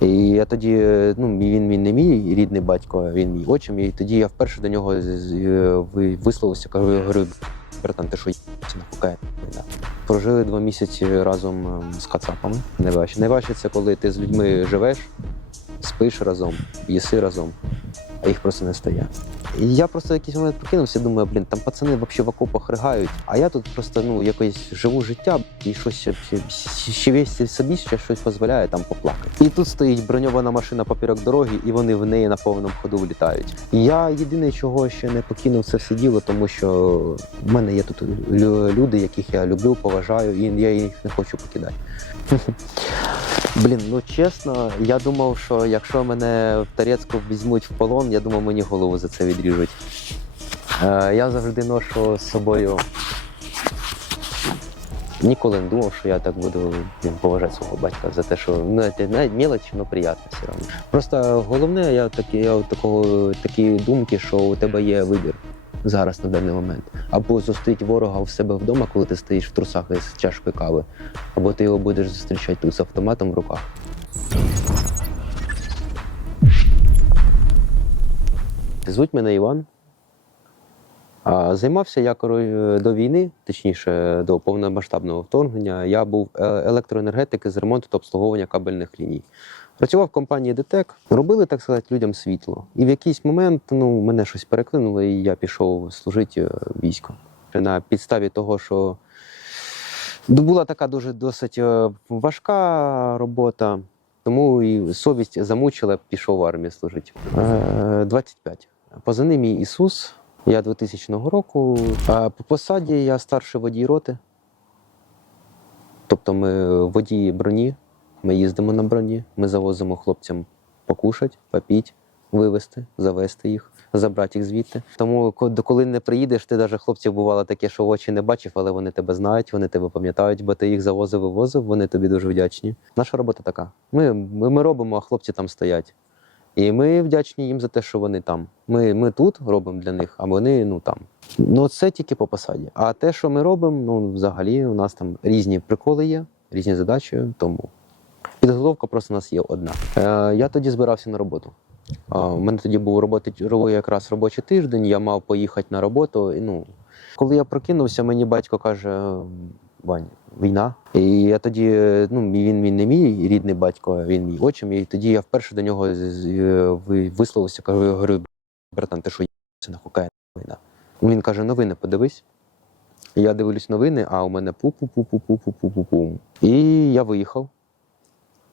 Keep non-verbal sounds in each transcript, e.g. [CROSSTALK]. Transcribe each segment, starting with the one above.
І я тоді, ну, він, він не мій рідний батько, він мій отчим. І тоді я вперше до нього е, ви- висловився, кажу, я говорю, братан, ти що війна. Прожили два місяці разом ем, з кацапами. Найважче. Найважче це коли ти з людьми живеш, спиш разом, їси разом, а їх просто не стає. І я просто якийсь момент прокинувся, думаю, блін, там пацани взагалі в окопах ригають, а я тут просто ну якось живу життя і щось ще, весь собі ще щось дозволяє там поплакати. І тут стоїть броньована машина поперек дороги, і вони в неї на повному ходу влітають. Я єдине, чого ще не покинув це все діло, тому що в мене є тут лю- люди, яких я люблю, поважаю, і я їх не хочу покидати. [LAUGHS] Блін, ну чесно, я думав, що якщо мене в Тарецьку візьмуть в полон, я думав, мені голову за це відріжуть. Е, я завжди ношу з собою. Ніколи не думав, що я так буду поважати свого батька за те, що ну, навіть мелочь, але приємно все одно. Просто головне, я такі, я такого такі думки, що у тебе є вибір зараз на даний момент. Або зустріти ворога в себе вдома, коли ти стоїш в трусах із чашкою кави, або ти його будеш зустрічати тут з автоматом в руках. Звуть мене Іван. А, Займався я коли до війни, точніше до повномасштабного вторгнення. Я був е, електроенергетик з ремонту та обслуговування кабельних ліній. Працював в компанії ДТЕК, робили, так сказати, людям світло. І в якийсь момент ну, мене щось переклинуло, і я пішов служити е, військо. На підставі того, що була така дуже досить е, важка робота, тому і совість замучила, пішов в армію служити. Е, 25. Позивний мій Ісус. Я 2000 року. По посаді я старший водій роти. Тобто ми водії броні, ми їздимо на броні, ми завозимо хлопцям покушать, попіть, вивезти, завести їх, забрати їх звідти. Тому коли не приїдеш, ти навіть хлопців бувало таке, що очі не бачив, але вони тебе знають, вони тебе пам'ятають, бо ти їх завозив, вивозив, вони тобі дуже вдячні. Наша робота така. Ми, ми, ми робимо, а хлопці там стоять. І ми вдячні їм за те, що вони там. Ми, ми тут робимо для них, а вони ну там. Ну це тільки по посаді. А те, що ми робимо, ну взагалі у нас там різні приколи є, різні задачі. Тому підготовка просто у нас є одна. Е, я тоді збирався на роботу. А, у мене тоді був роботи, якраз робочий тиждень, я мав поїхати на роботу. І, ну, коли я прокинувся, мені батько каже: Вань, війна. І я тоді, ну, він, він не мій рідний батько, він мій отчим. І тоді я вперше до нього е, ви- висловився, кажу, я говорю, братан, ти що це нахуй війна? Він каже: новини подивись. Я дивлюсь новини, а у мене пу-пу-пу-пу-пу-пу-пу-пу. І я виїхав.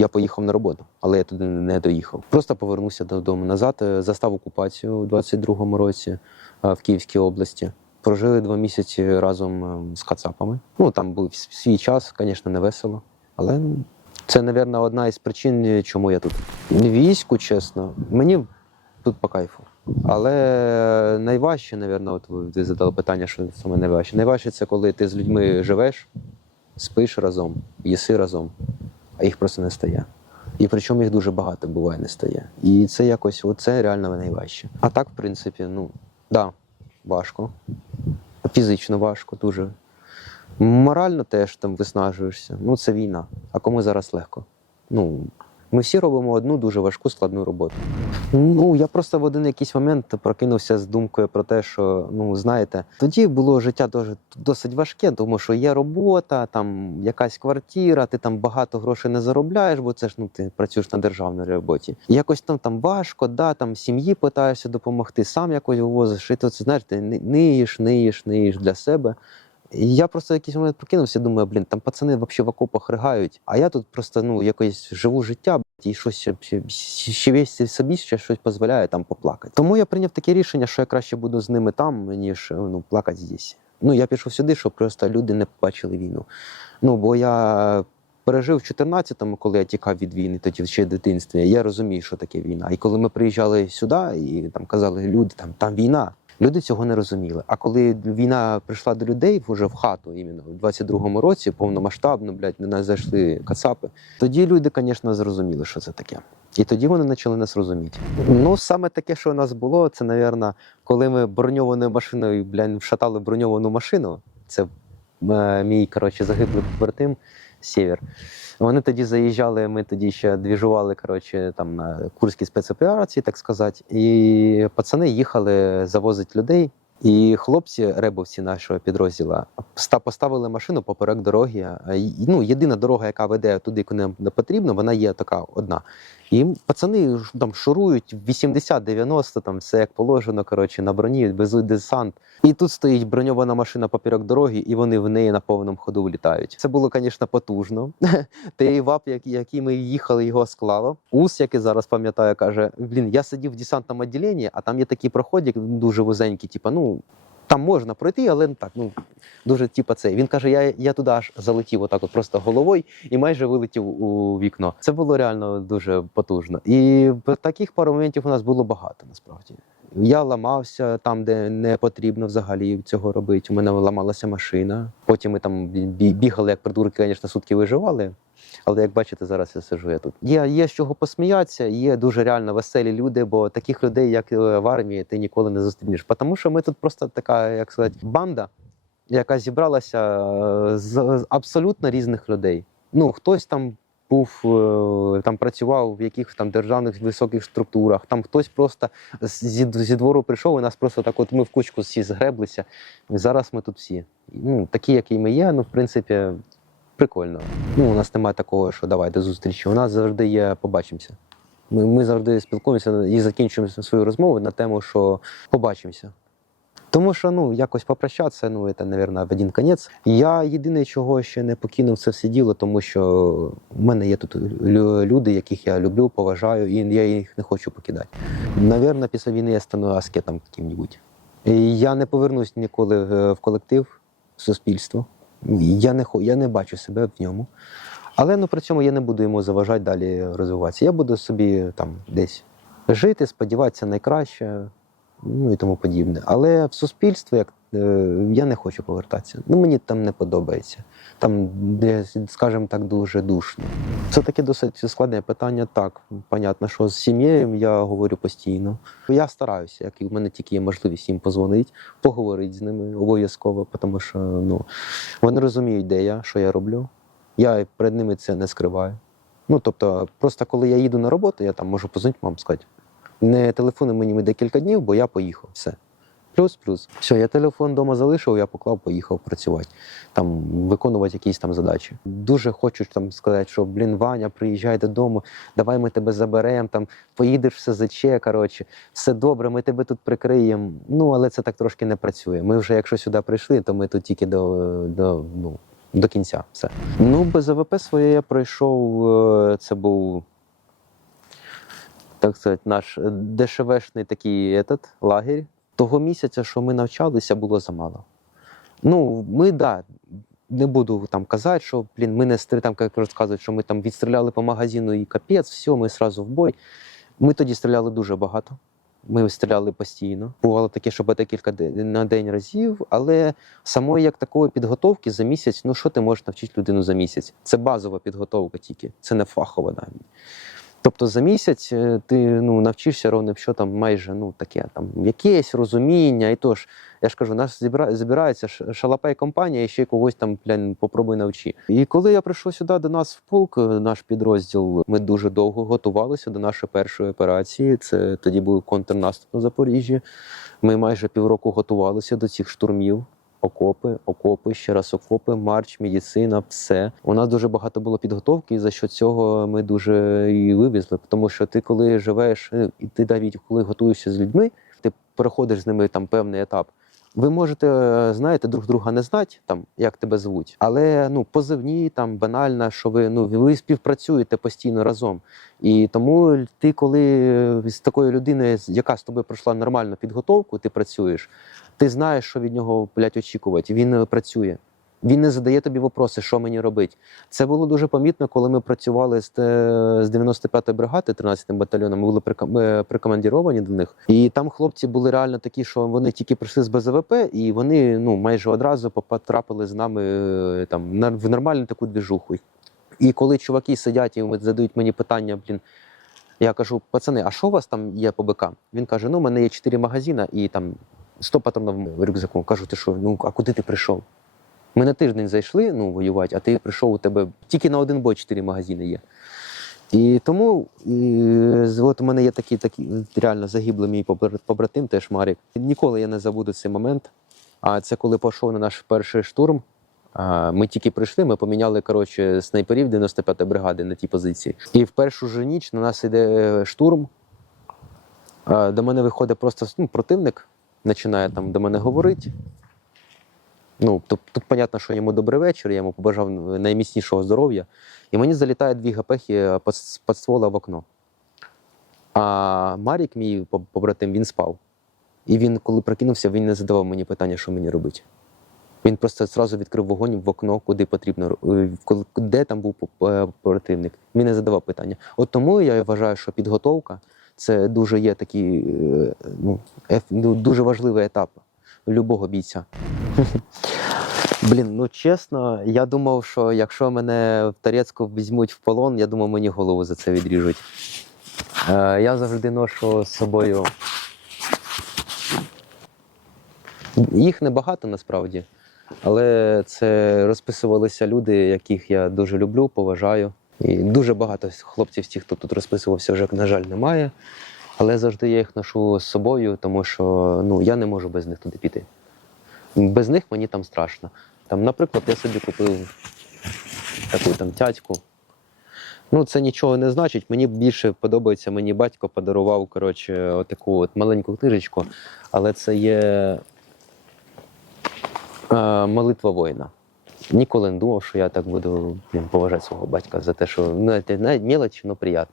Я поїхав на роботу, але я туди не доїхав. Просто повернувся додому назад, е, застав окупацію у 22-му році е, в Київській області. Прожили два місяці разом е, з кацапами. Ну там був свій час, звісно, не весело. Але це, мабуть, одна із причин, чому я тут. Війську, чесно, мені тут по кайфу. Але найважче, мабуть, от ви задали питання, що саме найважче. Найважче це коли ти з людьми живеш, спиш разом, їси разом, а їх просто не стає. І причому їх дуже багато буває, не стає. І це якось, оце реально найважче. А так, в принципі, ну, да, важко. Фізично важко, дуже. Морально теж там виснажуєшся. Ну, це війна. А кому зараз легко? Ну, ми всі робимо одну дуже важку складну роботу. Ну, я просто в один якийсь момент прокинувся з думкою про те, що ну знаєте, тоді було життя дуже досить важке, тому що є робота, там якась квартира, ти там багато грошей не заробляєш, бо це ж ну ти працюєш на державній роботі. І якось там там важко, да, там сім'ї питаєшся допомогти, сам якось вивозиш, і то це знаєш, ти ни- ниєш, ниєш, ниєш для себе. Я просто якийсь момент прокинувся, думаю, блін, там пацани взагалі в окопах ригають, а я тут просто ну якось живу життя, і щось ще, весь собі ще щось дозволяє там поплакати. Тому я прийняв таке рішення, що я краще буду з ними там, ніж ну, плакати здесь. Ну я пішов сюди, щоб просто люди не побачили війну. Ну бо я. Пережив в 14-му, коли я тікав від війни, тоді ще в дитинстві. Я розумію, що таке війна. І коли ми приїжджали сюди, і там казали люди, там там війна. Люди цього не розуміли. А коли війна прийшла до людей вже в хату, іменно в 22-му році, повномасштабно, блядь, на нас зайшли кацапи. Тоді люди, звісно, зрозуміли, що це таке. І тоді вони почали нас розуміти. Ну, саме таке, що у нас було, це, напевно, коли ми броньованою машиною, блядь, вшатали броньовану машину. Це е, мій коротше, загиблий побратим. Север. Вони тоді заїжджали, ми тоді ще двіжували коротше, там на курській спецоперації, так сказати. І пацани їхали завозити людей. І хлопці, ребовці нашого підрозділу, поставили машину поперек дороги. Ну, єдина дорога, яка веде туди, куди не потрібно, вона є така одна. І пацани там шурують 80-90, там все як положено, коротше, на броні, везуть десант. І тут стоїть броньована машина поперек дороги, і вони в неї на повному ходу влітають. Це було, звісно, потужно. [LAUGHS] Той ВАП, який, ми їхали, його склало. Ус, який зараз пам'ятаю, каже: Блін, я сидів в десантному відділенні, а там є такі проходи, дуже вузенькі, типу, ну. Там можна пройти, але не так, ну дуже типа цей. Він каже: я, я туди аж залетів отак, от просто головою і майже вилетів у вікно. Це було реально дуже потужно. І таких пару моментів у нас було багато насправді. Я ламався там, де не потрібно взагалі цього робити. У мене ламалася машина. Потім ми там бігали, як придурки, звісно, сутки виживали. Але як бачите, зараз я сижу я тут. Є, є з чого посміятися, є дуже реально веселі люди, бо таких людей, як е, в армії, ти ніколи не зустрінеш. Тому що ми тут просто така, як сказати, банда, яка зібралася е, з абсолютно різних людей. Ну, хтось там був е, там працював в якихось там державних високих структурах, там хтось просто зі, зі двору прийшов, і нас просто так, от ми в кучку всі згреблися. І зараз ми тут всі. Ну, такі, які ми є, ну, в принципі, прикольно. Ну, у нас немає такого, що давай до зустрічі. У нас завжди є побачимося. Ми, ми завжди спілкуємося і закінчуємо свою розмову на тему, що побачимося. Тому що ну якось попрощатися, ну це, мабуть, в один кінець. Я єдине, чого ще не покинув це все діло, тому що в мене є тут люди, яких я люблю, поважаю, і я їх не хочу покидати. Навірно, після війни я стану аскетом яким-небудь. Я не повернусь ніколи в в колектив, в суспільство. Я не, я не бачу себе в ньому. Але ну, при цьому я не буду йому заважати далі розвиватися. Я буду собі там десь жити, сподіватися найкраще, ну і тому подібне. Але в суспільство, як е, я не хочу повертатися. Ну мені там не подобається. Там, де, скажімо так, дуже душно. Це таке досить складне питання. Так, понятно, що з сім'єю я говорю постійно. Я стараюся, як і в мене тільки є можливість їм позвонити, поговорити з ними обов'язково, тому що ну, вони розуміють, де я, що я роблю. Я перед ними це не скриваю. Ну, тобто, просто коли я їду на роботу, я там можу позвонити вам сказати. Не телефонуй мені декілька днів, бо я поїхав. Все. Плюс-плюс. Все, я телефон вдома залишив, я поклав, поїхав працювати, там, виконувати якісь там задачі. Дуже хочу там сказати, що блін, Ваня, приїжджай додому, давай ми тебе заберемо, там, поїдеш в СЗЧ, коротше, все добре, ми тебе тут прикриємо. Ну, але це так трошки не працює. Ми вже, якщо сюди прийшли, то ми тут тільки до, до, ну, до кінця. Все. Ну, без АВП своє я пройшов. е, Це був так сказати, наш е, дешевешний такий етат, лагерь. Того місяця, що ми навчалися, було замало. Ну, ми, да, не буду там казати, що блін, ми не там, як розказують, що ми там відстріляли по магазину і капець, все, ми одразу в бой. Ми тоді стріляли дуже багато. Ми стріляли постійно. Бувало таке, що по декілька на день разів, але самої як такої підготовки за місяць, ну що ти можеш навчити людину за місяць? Це базова підготовка тільки, це не фахова навіть. Тобто за місяць е, ти ну, навчишся ровним що там майже ну, таке там якесь розуміння, і то ж, я ж кажу, нас збирається шалапай компанія і ще когось там блін, попробуй навчи. І коли я прийшов сюди до нас в полк, е, наш підрозділ, ми дуже довго готувалися до нашої першої операції. Це тоді був контрнаступ на Запоріжжі. Ми майже півроку готувалися до цих штурмів. Окопи, окопи, ще раз окопи, марч, медицина, все. У нас дуже багато було підготовки, і за що цього ми дуже і вивезли. Тому що ти, коли живеш, е, і ти навіть коли готуєшся з людьми, ти переходиш з ними там певний етап. Ви можете, е, знаєте, друг друга не знати, там як тебе звуть, але ну позивні там банально, що ви ну ви співпрацюєте постійно разом. І тому ти, коли з такою людиною, яка з тобою пройшла нормальну підготовку, ти працюєш, ти знаєш, що від нього блядь, очікувати. Він е, працює. Він не задає тобі вопроси, що мені робити. Це було дуже помітно, коли ми працювали з, 95-ї бригади, 13-м батальйоном. Ми були е, прикомандіровані до них. І там хлопці були реально такі, що вони тільки прийшли з БЗВП, і вони ну майже одразу потрапили з нами е, там в нормальну таку двіжуху. І коли чуваки сидять і задають мені питання, блін. Я кажу, пацани, а що у вас там є по БК? Він каже: ну, у мене є 4 магазини і там 100 патронів в рюкзаку. Кажу, ти що, ну а куди ти прийшов? Ми на тиждень зайшли ну, воювати, а ти прийшов у тебе тільки на один бой чотири магазини є. І тому і, от у мене є такий, такий реально загиблий мій побратим, теж Марік. Ніколи я не забуду цей момент. А це коли пішов на наш перший штурм. Ми тільки прийшли, ми поміняли коротше, снайперів 95-ї бригади на тій позиції. І в першу ж ніч на нас йде штурм. А, До мене виходить просто ну, противник, починає там до мене говорити. Ну, тут, тут понятно, що йому добрий вечір, я йому побажав найміцнішого здоров'я. І мені залітає дві гапехи під, під ствола в окно. А Марік, мій побратим, він спав. І він, коли прокинувся, він не задавав мені питання, що мені робити. Він просто одразу відкрив вогонь в окно, куди потрібно, е, де там був е, противник. Він не задавав питання. От тому я вважаю, що підготовка це дуже є такий е, ну, ну, дуже важливий етап любого бійця. [LAUGHS] Блін, ну чесно, я думав, що якщо мене в Тарецьку візьмуть в полон, я думав, мені голову за це відріжуть. Е, я завжди ношу з собою. Їх небагато насправді, але це розписувалися люди, яких я дуже люблю, поважаю. І дуже багато хлопців, тих, хто тут розписувався, вже, на жаль, немає. Але завжди я їх ношу з собою, тому що ну, я не можу без них туди піти. Без них мені там страшно. Там, наприклад, я собі купив таку там тятьку. Ну, це нічого не значить. Мені більше подобається, мені батько подарував коротше, отаку от маленьку книжечку, але це є е, молитва воїна. Ніколи не думав, що я так буду блін, поважати свого батька за те, що ну, навіть мелочі, але приємно.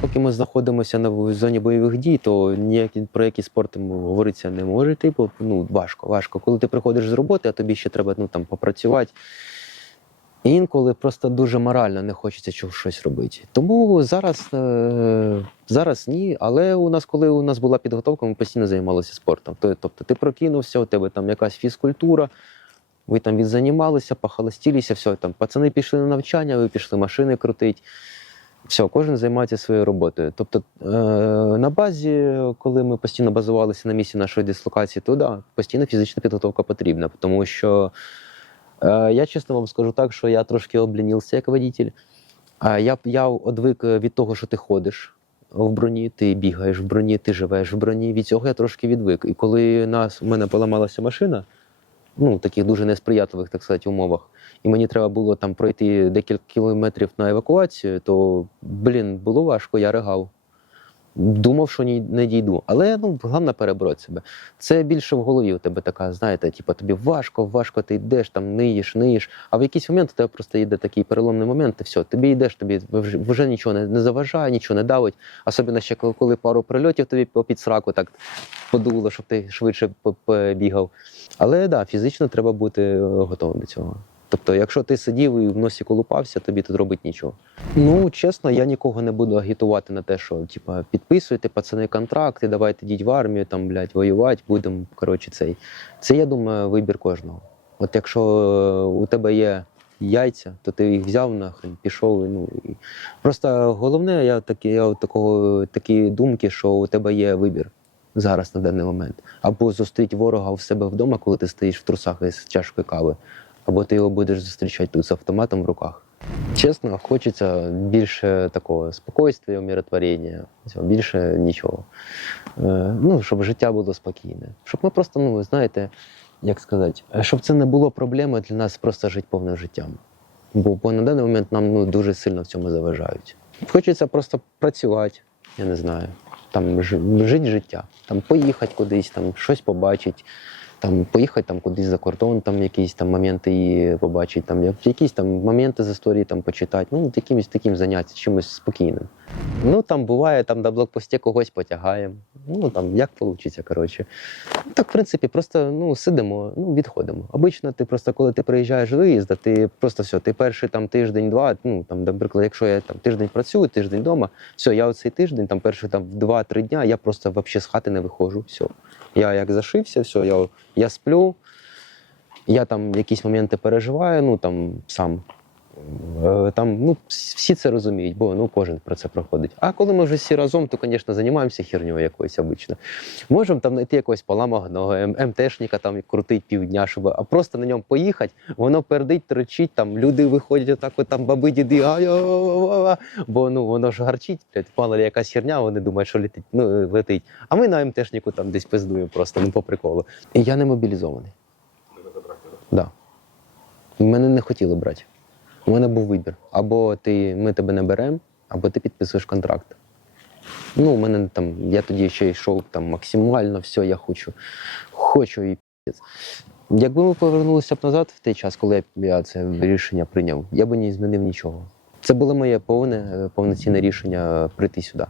Поки ми знаходимося на зоні бойових дій, то ніякі про які спорти говоритися не може. Типу, ну важко, важко. Коли ти приходиш з роботи, а тобі ще треба ну, там, попрацювати. Інколи просто дуже морально не хочеться чого щось робити. Тому зараз, е, зараз ні. Але у нас, коли у нас була підготовка, ми постійно займалися спортом. Тобто ти прокинувся, у тебе там якась фізкультура, ви там відзанімалися, похолостілися, все, там пацани пішли на навчання, ви пішли машини крутити. Все, кожен займається своєю роботою. Тобто е, на базі, коли ми постійно базувалися на місці нашої дислокації, то да, постійна фізична підготовка потрібна, тому що е, я чесно вам скажу так, що я трошки облінився як водитель. А я, я одвик від того, що ти ходиш в броні, ти бігаєш в броні, ти живеш в броні. Від цього я трошки відвик. І коли нас, у мене поламалася машина, ну, таких дуже несприятливих, так сказати, умовах, і мені треба було там пройти декілька кілометрів на евакуацію, то, блін, було важко, я ригав. Думав, що ні, не дійду. Але ну, головне перебороти себе. Це більше в голові у тебе така, знаєте, типу, тобі важко, важко, ти йдеш, там ниєш, ниєш. А в якийсь момент у тебе просто йде такий переломний момент, і все, тобі йдеш, тобі вже, вже нічого не, не заважає, нічого не давить. Особливо ще коли, коли пару прильотів тобі під сраку так подуло, щоб ти швидше побігав. Але да, фізично треба бути е, готовим до цього. Тобто, якщо ти сидів і в носі колупався, тобі тут робить нічого. Ну, чесно, я нікого не буду агітувати на те, що типа підписуйте пацани контракти, давайте йдіть в армію, там, блядь, воювати, будемо. Коротше, цей. Це, я думаю, вибір кожного. От якщо е, у тебе є яйця, то ти їх взяв нахрен, пішов. Ну, і... Просто головне, я такі, я такого, такі думки, що у тебе є вибір зараз на даний момент. Або зустріти ворога в себе вдома, коли ти стоїш в трусах із чашкою кави, або ти його будеш зустрічати тут з автоматом в руках. Чесно, хочеться більше такого спокійствия, умиротворення, більше нічого. Е, ну, щоб життя було спокійне. Щоб ми просто, ну, знаєте, як сказати, е, щоб це не було проблемою для нас просто жити повним життям. Бо, бо на даний момент нам ну, дуже сильно в цьому заважають. Хочеться просто працювати, я не знаю, там жити життя, там поїхати кудись, там щось побачити. Там поїхати там кудись за кордон, там якісь там моменти і побачити, там якісь там моменти з історії там почитати. Ну, якимось таким заняттям, чимось спокійним. Ну там буває, там на блокпості когось потягаємо. Ну там як вийде, коротше. Ну, так, в принципі, просто ну, сидимо, ну, відходимо. Обично ти просто, коли ти приїжджаєш з виїзду, ти просто все, ти перший там тиждень-два, ну там, наприклад, якщо я там тиждень працюю, тиждень вдома, все, я оцей тиждень, там перший там два-три дня, я просто взагалі з хати не виходжу. Все. Я як зашився, все, я, я сплю, я там якісь моменти переживаю, ну там сам. Е, Там ну, всі це розуміють, бо ну, кожен про це проходить. А коли ми вже всі разом, то, звісно, займаємося хернею якоюсь обично. Можемо там знайти якогось поламаного М- МТшника, там крутить півдня, щоб а просто на ньому поїхати, воно пердить, тричить, там люди виходять отак, от, там баби, діди, бо ну воно ж гарчить, мало ли якась херня, вони думають, що летить, ну, летить. А ми на МТшнику там десь пиздуємо просто, ну по приколу. І я не мобілізований. Мене не хотіли брати. У мене був вибір. Або ти, ми тебе не беремо, або ти підписуєш контракт. Ну, у мене там, я тоді ще йшов там максимально, все, я хочу. Хочу і піздець. Якби ми повернулися б назад в той час, коли я, я це рішення прийняв, я би не змінив нічого. Це було моє повне, е, повноцінне рішення прийти сюди.